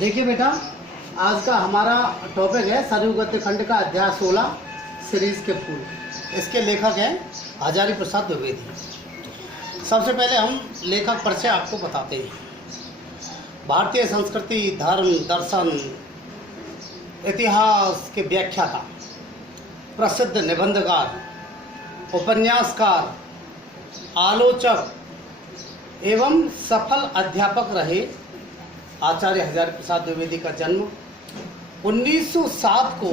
देखिए बेटा, आज का हमारा टॉपिक है सरयू गद्य खंड का अध्याय 16 सीरीज के फूल। इसके लेखक हैं हजारी प्रसाद द्विवेदी। सबसे पहले हम लेखक परिचय आपको बताते हैं। भारतीय संस्कृति, धर्म, दर्शन, इतिहास के व्याख्याता, प्रसिद्ध निबंधकार, उपन्यासकार, आलोचक एवं सफल अध्यापक रहे आचार्य हजारी प्रसाद द्विवेदी का जन्म 1907 को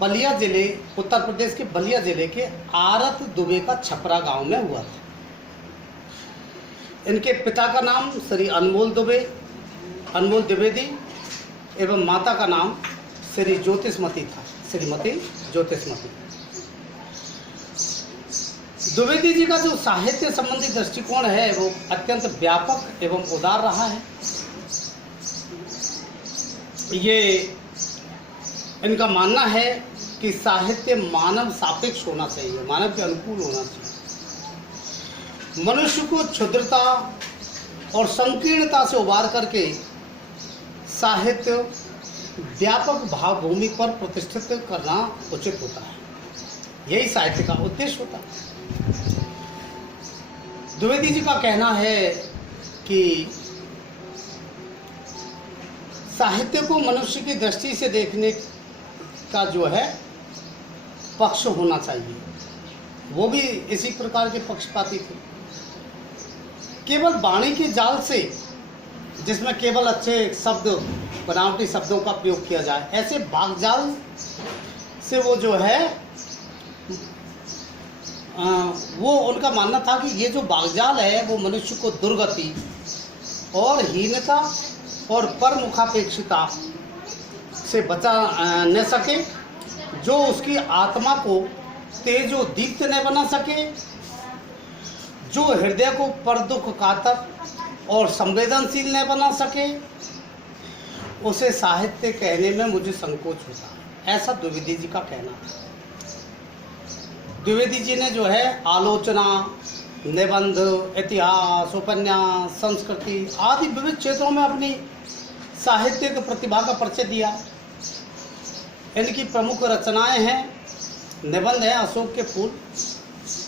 बलिया जिले, उत्तर प्रदेश के बलिया जिले के आरत दुबे का छपरा गांव में हुआ था। इनके पिता का नाम श्री अनमोल द्विवेदी एवं माता का नाम श्री ज्योतिषमती था, श्रीमती ज्योतिषमती। द्विवेदी जी का जो साहित्य संबंधी दृष्टिकोण है वो अत्यंत व्यापक एवं उदार रहा है। ये इनका मानना है कि साहित्य मानव सापेक्ष होना चाहिए, मानव के अनुकूल होना चाहिए। मनुष्य को क्षुद्रता और संकीर्णता से उबार करके साहित्य व्यापक भावभूमि पर प्रतिष्ठित करना उचित होता है। यही साहित्य का उद्देश्य होता है। द्विवेदी जी का कहना है कि साहित्य को मनुष्य की दृष्टि से देखने का जो है पक्ष होना चाहिए। वो भी इसी प्रकार के पक्षपाती थे। केवल वाणी के जाल से, जिसमें केवल अच्छे शब्द, बनावटी शब्दों का प्रयोग किया जाए, ऐसे वाकजाल से वो जो है वो उनका मानना था कि ये जो वाकजाल है वो मनुष्य को दुर्गति और हीनता और परमुखापेक्षिता से बचा न सके, जो उसकी आत्मा को तेजो दीप्त न बना सके, जो हृदय को परदुख कातर और संवेदनशील न बना सके, उसे साहित्य कहने में मुझे संकोच होता है। ऐसा द्विवेदी जी का कहना है। द्विवेदी जी ने जो है आलोचना, निबंध, इतिहास, उपन्यास, संस्कृति आदि विविध क्षेत्रों में अपनी साहित्यिक प्रतिभा का परिचय दिया। इनकी प्रमुख रचनाएं हैं, निबंध है अशोक के फूल,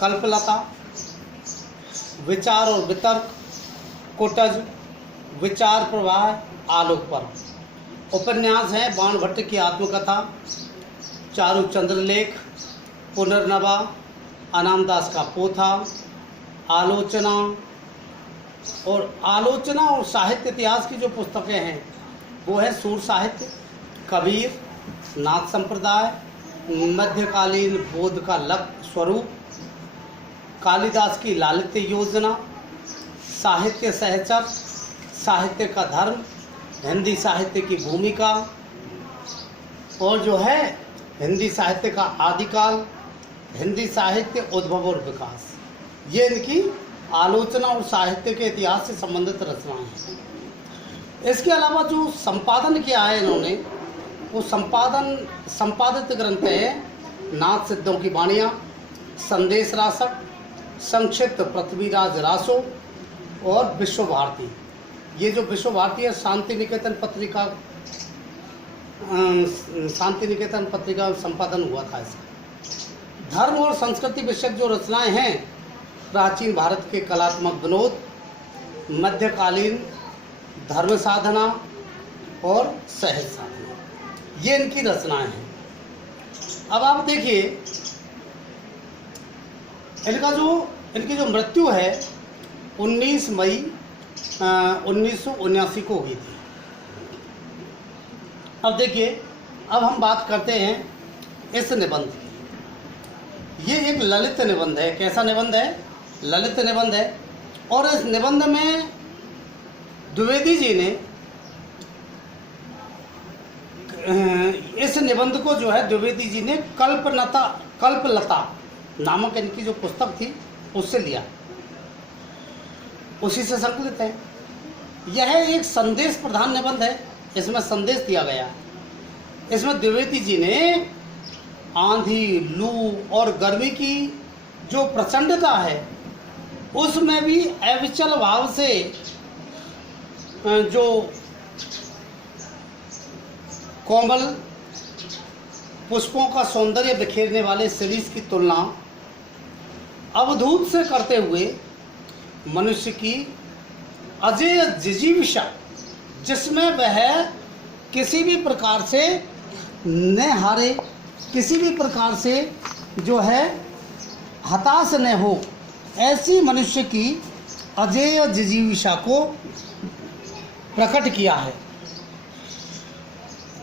कल्पलता, विचार और वितर्क, कुटज, विचार प्रवाह, आलोक पर। उपन्यास है बाणभट्ट की आत्मकथा, चारु चंद्रलेख, पुनर्नवा, अनामदास का पोथा, आलोचना और साहित्य इतिहास की जो पुस्तकें हैं वो है सूर साहित्य, कबीर, नाथ संप्रदाय, मध्यकालीन बोध का लक्ष्य स्वरूप, कालिदास की लालित्य योजना, साहित्य सहचर, साहित्य का धर्म, हिंदी साहित्य की भूमिका और जो है हिंदी साहित्य का आदिकाल, हिंदी साहित्य उद्भव और विकास। ये इनकी आलोचना और साहित्य के इतिहास से संबंधित रचनाएं हैं। इसके अलावा जो संपादन किया है इन्होंने, वो संपादित ग्रंथ है नाथ सिद्धों की वाणियाँ, संदेश रासक, संक्षिप्त पृथ्वीराज रासो और विश्व भारती। ये जो विश्व भारती है शांति निकेतन पत्रिका संपादन हुआ था इसका। धर्म और संस्कृति विषयक जो रचनाएं हैं, प्राचीन भारत के कलात्मक विनोद, मध्यकालीन धर्म साधना और सहज साधना, ये इनकी रचनाएं हैं। अब आप देखिए इनकी जो मृत्यु है 19 मई 1979 को हुई थी। अब देखिए, अब हम बात करते हैं इस निबंध की। ये एक ललित निबंध है। कैसा निबंध है? ललित निबंध है। और इस निबंध में द्विवेदी जी ने इस निबंध को जो है द्विवेदी जी ने कल्पलता नामक इनकी जो पुस्तक थी उससे लिया, उसी से संकलित है। यह एक संदेश प्रधान निबंध है। इसमें संदेश दिया गया। इसमें द्विवेदी जी ने आंधी, लू और गर्मी की जो प्रचंडता है उसमें भी अविचल भाव से जो कोमल पुष्पों का सौंदर्य बिखेरने वाले शिरीष की तुलना अवधूत से करते हुए मनुष्य की अजेय जिजीविषा, जिसमें वह किसी भी प्रकार से न हारे, किसी भी प्रकार से जो है हताश न हो, ऐसी मनुष्य की अजेय जिजीविषा को प्रकट किया है।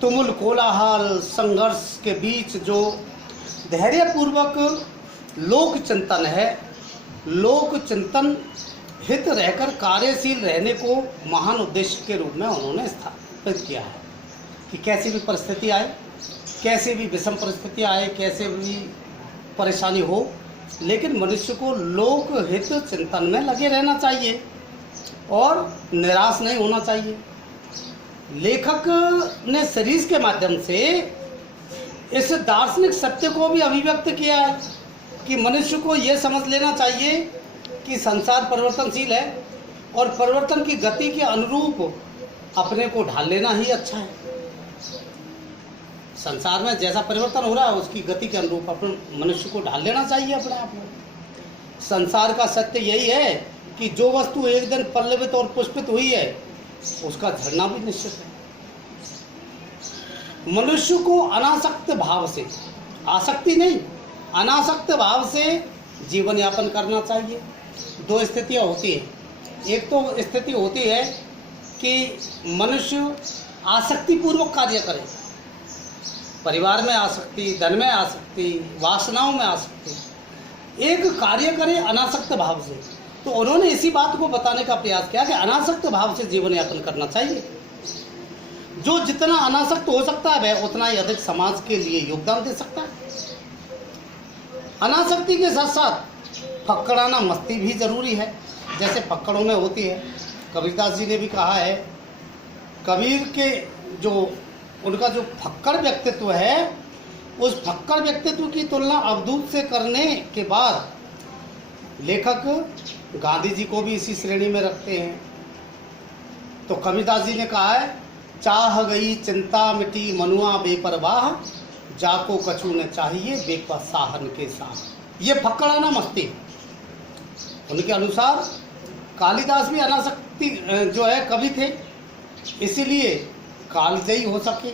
तुमुल कोलाहल संघर्ष के बीच जो धैर्यपूर्वक लोक चिंतन है, लोक चिंतन हित रहकर कार्यशील रहने को महान उद्देश्य के रूप में उन्होंने स्थापित किया है कि कैसी भी परिस्थिति आए, कैसे भी विषम परिस्थिति आए, कैसे भी परेशानी हो, लेकिन मनुष्य को लोक हित चिंतन में लगे रहना चाहिए और निराश नहीं होना चाहिए। लेखक ने शिरीष के माध्यम से इस दार्शनिक सत्य को भी अभिव्यक्त किया है कि मनुष्य को यह समझ लेना चाहिए कि संसार परिवर्तनशील है और परिवर्तन की गति के अनुरूप अपने को ढाल लेना ही अच्छा है। संसार में जैसा परिवर्तन हो रहा है उसकी गति के अनुरूप अपने मनुष्य को ढाल लेना चाहिए अपने आप में। संसार का सत्य यही है कि जो वस्तु एक दिन पल्लवित और पुष्पित हुई है उसका झड़ना भी निश्चित है। मनुष्य को अनासक्त भाव से, आसक्ति नहीं, अनासक्त भाव से जीवन यापन करना चाहिए। दो स्थितियाँ होती हैं। एक तो स्थिति होती है कि मनुष्य आसक्तिपूर्वक कार्य करे, परिवार में आसक्ति, धन में आसक्ति, वासनाओं में आसक्ति। एक कार्य करे अनासक्त भाव से, तो उन्होंने इसी बात को बताने का प्रयास किया कि अनासक्त भाव से जीवन यापन करना चाहिए। जो जितना अनासक्त हो सकता है वह उतना ही अधिक समाज के लिए योगदान दे सकता है। अनासक्ति के साथ साथ फक्कड़ाना मस्ती भी जरूरी है, जैसे फक्कड़ों में होती है। कबीरदास जी ने भी कहा है, कबीर के जो उनका जो फक्कड़ व्यक्तित्व है, उस फक्कड़ व्यक्तित्व की तुलना अवधूत से करने के बाद लेखक गांधी जी को भी इसी श्रेणी में रखते हैं। तो कबीरदास जी ने कहा है, चाह गई चिंता मिटी मनुआ बेपरवाह, जाको कछु न चाहिए बेपसाहन के साथ। ये फक्कड़ाना मस्ती। उनके अनुसार कालिदास भी अनासक्ति जो है कवि थे, इसीलिए कालजयी हो सके।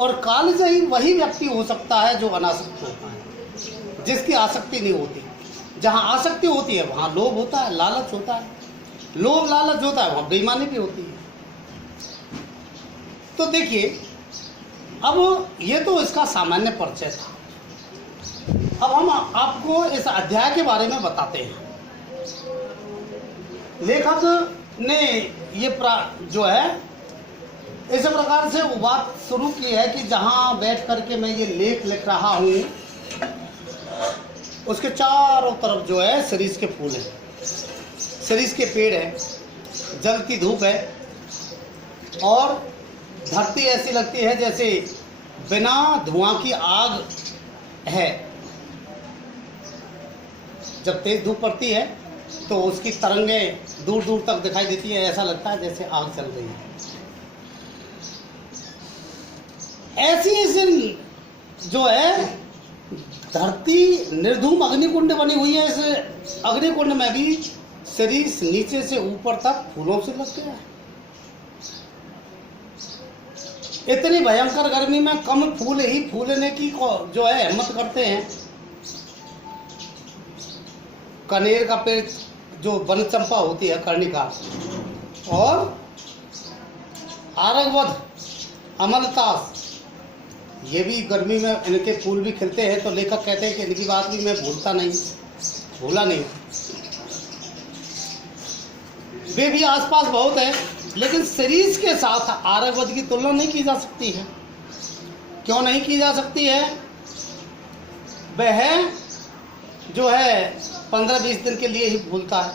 और कालजयी वही व्यक्ति हो सकता है जो अनासक्त होता है, जिसकी आसक्ति नहीं होती। जहाँ आसक्ति होती है वहाँ लोभ होता है, लालच होता है। लोभ लालच होता है वहाँ बेईमानी भी होती है। तो देखिए, अब ये तो इसका सामान्य परिचय था। अब हम आपको इस अध्याय के बारे में बताते हैं। लेखक ने ये जो है इस प्रकार से बात शुरू की है कि जहाँ बैठ करके मैं ये लेख लिख रहा हूँ उसके चारों तरफ जो है शिरीष के फूल हैं, शिरीष के पेड़ हैं, जलती धूप है और धरती ऐसी लगती है जैसे बिना धुआं की आग है। जब तेज धूप पड़ती है तो उसकी तरंगें दूर दूर तक दिखाई देती है, ऐसा लगता है जैसे आग चल रही है। ऐसी जो है धरती निर्धूम अग्निकुंड बनी हुई है। इस अग्निकुंड में भी शिरीष नीचे से ऊपर तक फूलों से लग गया है। इतनी भयंकर गर्मी में कम फूल ही फूलने की जो है हिम्मत करते हैं। कनेर का पेड़ जो वन चंपा होती है, कर्णिका, और आरगवध, अमलतास, ये भी गर्मी में इनके फूल भी खिलते हैं। तो लेखक कहते हैं कि इनकी बात भी मैं भूला नहीं। वे भी आसपास बहुत है, लेकिन शिरीष के साथ आरगवध की तुलना नहीं की जा सकती है। क्यों नहीं की जा सकती है? वह जो है 15-20 दिन के लिए ही फूलता है,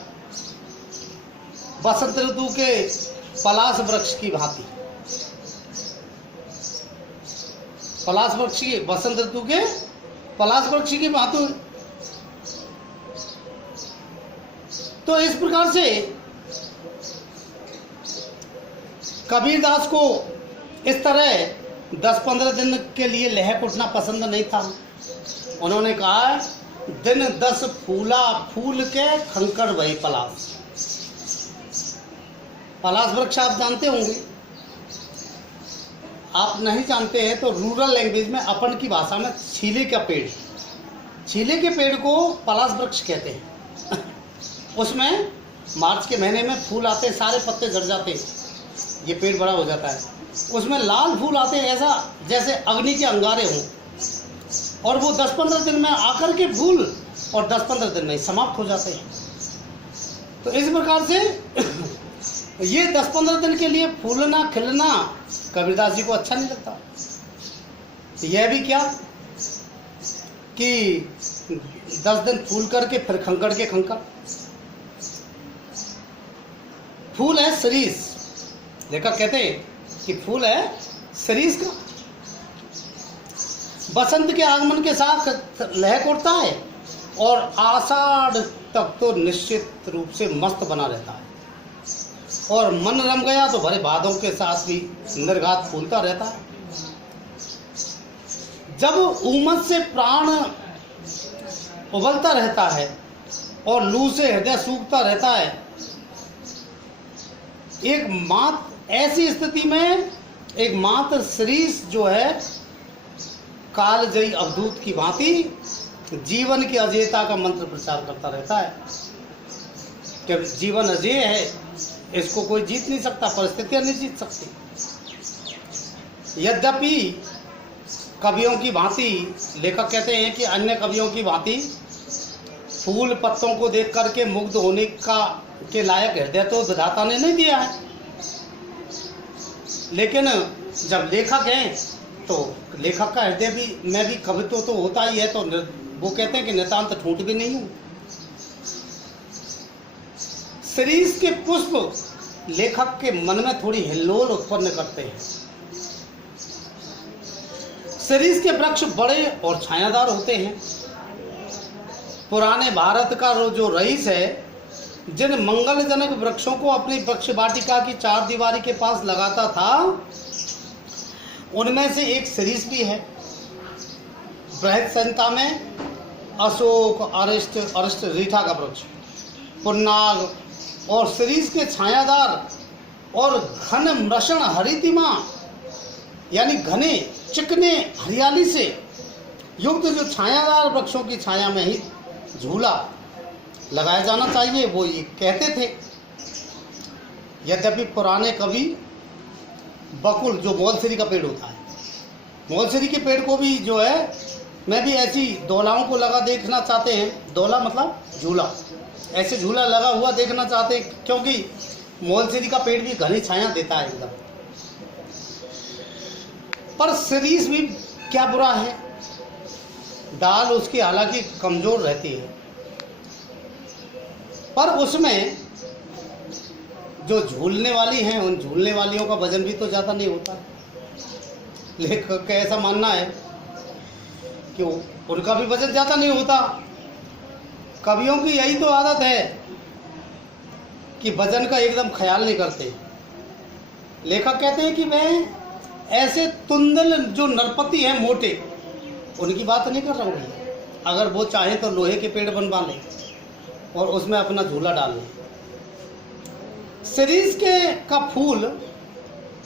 बसंत ऋतु के पलाश वृक्ष की भांति। पलाश वृक्ष की, बसंत ऋतु के पलाश वृक्ष की भांति। तो इस प्रकार से कबीरदास को इस तरह 10-15 दिन के लिए लहक उठना पसंद नहीं था। उन्होंने कहा दिन 10 फूला फूल के खंकर भई पलाश। पलाश वृक्ष आप जानते होंगे, आप नहीं जानते हैं तो रूरल लैंग्वेज में अपन की भाषा में छीले का पेड़, छीले के पेड़ को पलाश वृक्ष कहते हैं। उसमें मार्च के महीने में फूल आते हैं, सारे पत्ते झड़ जाते हैं, ये पेड़ बड़ा हो जाता है, उसमें लाल फूल आते हैं ऐसा जैसे अग्नि के अंगारे हों, और वो 10-15 दिन में आकर के फूल और 10-15 दिन में समाप्त हो जाते हैं। तो इस प्रकार से ये 10-15 दिन के लिए फूलना खिलना कबीरदास जी को अच्छा नहीं लगता। यह भी क्या कि 10 दिन फूल करके फिर खंकड़ के खंकड़। फूल है सरीस, लेखक कहते हैं कि फूल है सरीस का। बसंत के आगमन के साथ लहक उठता है और आषाढ़ तक तो निश्चित रूप से मस्त बना रहता है, और मन रम गया तो भरे भादों के साथ भी निर्घात फूलता रहता है। जब उमस से प्राण उबलता रहता है और लू से हृदय सूखता रहता है, एक मात्र ऐसी स्थिति में एक मात्र सरीस जो है कालजयी अवधूत की भांति जीवन की अजेयता का मंत्र प्रचार करता रहता है कि जीवन अजेय है, इसको कोई जीत नहीं सकता, परिस्थितियां नहीं जीत सकती। यद्यपि कवियों की भांति, लेखक कहते हैं कि अन्य कवियों की भांति फूल पत्तों को देख करके मुग्ध होने के लायक हृदय तो विधाता ने नहीं दिया है, लेकिन जब लेखक हैं तो लेखक का हृदय भी में भी कवित्व तो होता ही है। तो वो कहते हैं कि नितांत ठूंठ भी नहीं हूं। सरीस के पुष्प लेखक के मन में थोड़ी हिल्लोल उत्पन्न करते हैं। सरीस के वृक्ष बड़े और छायादार होते हैं। पुराने भारत का जो रईस है, जिन मंगलजनक वृक्षों को अपनी वृक्ष वाटिका की चार दीवारी के पास लगाता था, उनमें से एक सरीस भी है। बृहद संहिता में अशोक, अरिष्ट, रीठा का वृक्ष, पुन्नाग और सरीस के छायादार और घन मृषण हरितिमा यानी घने चिकने हरियाली से युक्त जो छायादार वृक्षों की छाया में ही झूला लगाया जाना चाहिए, वो ये कहते थे। यद्यपि पुराने कवि बकुल, जो मौलसरी का पेड़ होता है, मौलसरी के पेड़ को भी जो है मैं भी ऐसी दौलाओं को लगा देखना चाहते हैं। दौला मतलब झूला, ऐसे झूला लगा हुआ देखना चाहते हैं, क्योंकि मौलसरी का पेड़ भी घनी छाया देता है एकदम। पर सरीस भी क्या बुरा है, डाल उसकी हालांकि कमजोर रहती है, पर उसमें जो झूलने वाली हैं, उन झूलने वालियों का वजन भी तो ज़्यादा नहीं होता। लेखक का ऐसा मानना है कि उनका भी वजन ज़्यादा नहीं होता। कवियों की यही तो आदत है कि वजन का एकदम ख्याल नहीं करते। लेखक कहते हैं कि मैं ऐसे तुंदल जो नरपति हैं मोटे, उनकी बात नहीं कर रहा हूँ। अगर वो चाहे तो लोहे के पेड़ बनवा लें और उसमें अपना झूला डाल लें। सरीस के का फूल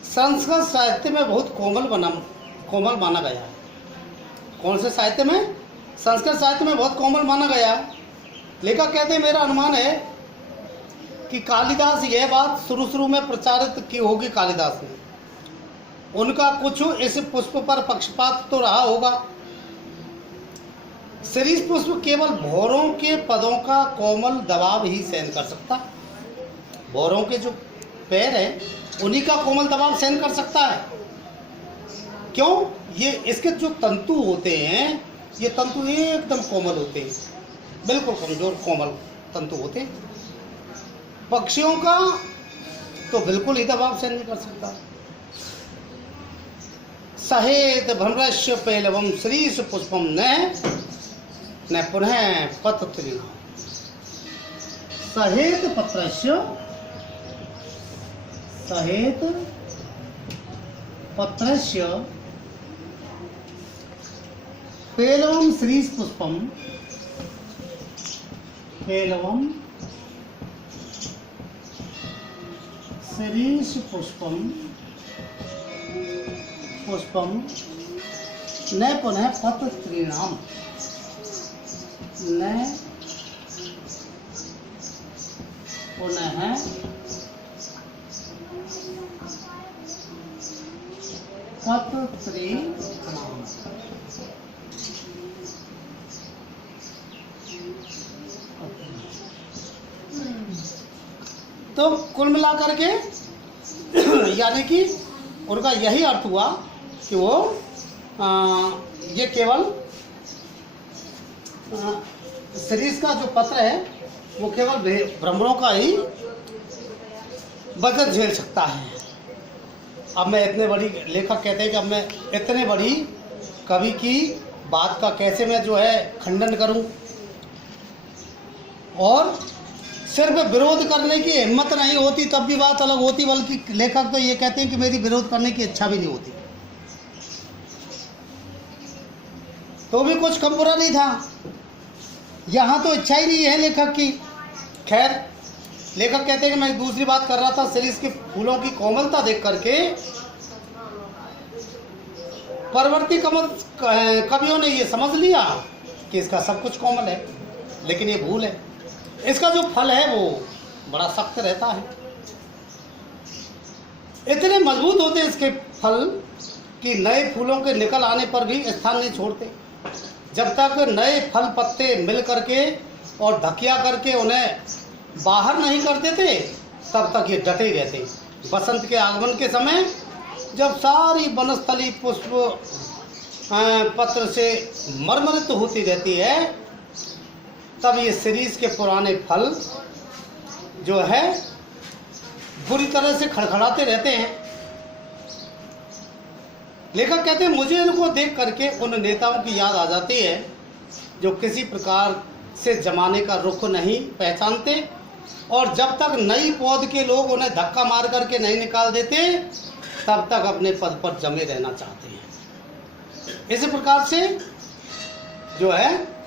संस्कृत साहित्य में बहुत कोमल माना गया है। कौन से साहित्य में? संस्कृत साहित्य में बहुत कोमल माना गया। लेखक कहते हैं मेरा अनुमान है कि कालिदास यह बात शुरू में प्रचारित की होगी। कालिदास ने उनका कुछ इस पुष्प पर पक्षपात तो रहा होगा। सरीस पुष्प केवल भौरों के पदों का कोमल दबाव ही सहन कर सकता। भौरों के जो पैर हैं उन्हीं का कोमल दबाव सहन कर सकता है। क्यों? ये इसके जो तंतु होते हैं, ये तंतु एकदम कोमल होते हैं, बिल्कुल कमजोर कोमल तंतु होते हैं। पक्षियों का तो बिल्कुल ही दबाव सहन नहीं कर सकता। सहेत भ्रमरस्य पेलवम सरीस पुष्पम न पुनः पत्रत्रिणा। सहेत पत्रस्य, सहेत पत्रस्य पेलवम श्रीश पुष्पम, पेलवम श्रीश पुष्पम पुष्पम न पुनः पत्रत्रीणाम, न पुनः पत्रत्रीणाम। तो कुल मिलाकर के यानी कि उनका यही अर्थ हुआ कि वो ये केवल श्रीश का जो पत्र है वो केवल ब्राह्मणों का ही बजट झेल सकता है। अब मैं इतने बड़ी लेखक कहते हैं कि अब मैं इतने बड़ी कवि की बात का कैसे मैं जो है खंडन करूं, और सिर्फ विरोध करने की हिम्मत नहीं होती तब भी बात अलग होती, बल्कि लेखक तो ये कहते हैं कि मेरी विरोध करने की इच्छा भी नहीं होती, तो भी कुछ कम बुरा नहीं था। यहाँ तो इच्छा ही नहीं है लेखक की। खैर, लेखक कहते हैं कि मैं दूसरी बात कर रहा था, श्रीश के फूलों की कोमलता देख करके परवर्ती कवियों ने ये समझ लिया कि इसका सब कुछ कोमल है, लेकिन ये भूल है। इसका जो फल है वो बड़ा सख्त रहता है। इतने मजबूत होते हैं इसके फल कि नए फूलों के निकल आने पर भी स्थान नहीं छोड़ते। जब तक नए फल पत्ते मिल करके और ढकिया करके उन्हें बाहर नहीं कर देते तब तक ये डटे रहते। बसंत के आगमन के समय जब सारी वनस्थली पुष्प पत्र से मरमरित होती रहती है, तब ये श्रीश के पुराने फल जो है बुरी तरह से खड़खड़ाते रहते हैं। लेखक कहते हैं मुझे इनको देख करके उन नेताओं की याद आ जाती है जो किसी प्रकार से जमाने का रुख नहीं पहचानते, और जब तक नई पौध के लोग उन्हें धक्का मार करके नहीं निकाल देते तब तक अपने पद पर जमे रहना चाहते हैं। इसी प्रकार से जो है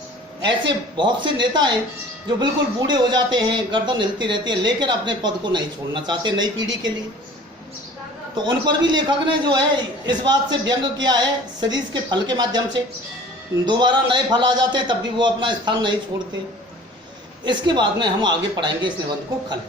ऐसे बहुत से नेता हैं जो बिल्कुल बूढ़े हो जाते हैं, गर्दन हिलती रहती है, लेकिन अपने पद को नहीं छोड़ना चाहते नई पीढ़ी के लिए। तो उन पर भी लेखक ने जो है इस बात से व्यंग किया है, श्रीश के फल के माध्यम से दोबारा नए फल आ जाते हैं तब भी वो अपना स्थान नहीं छोड़ते। इसके बाद में हम आगे पढ़ाएंगे इस निबंध को कल।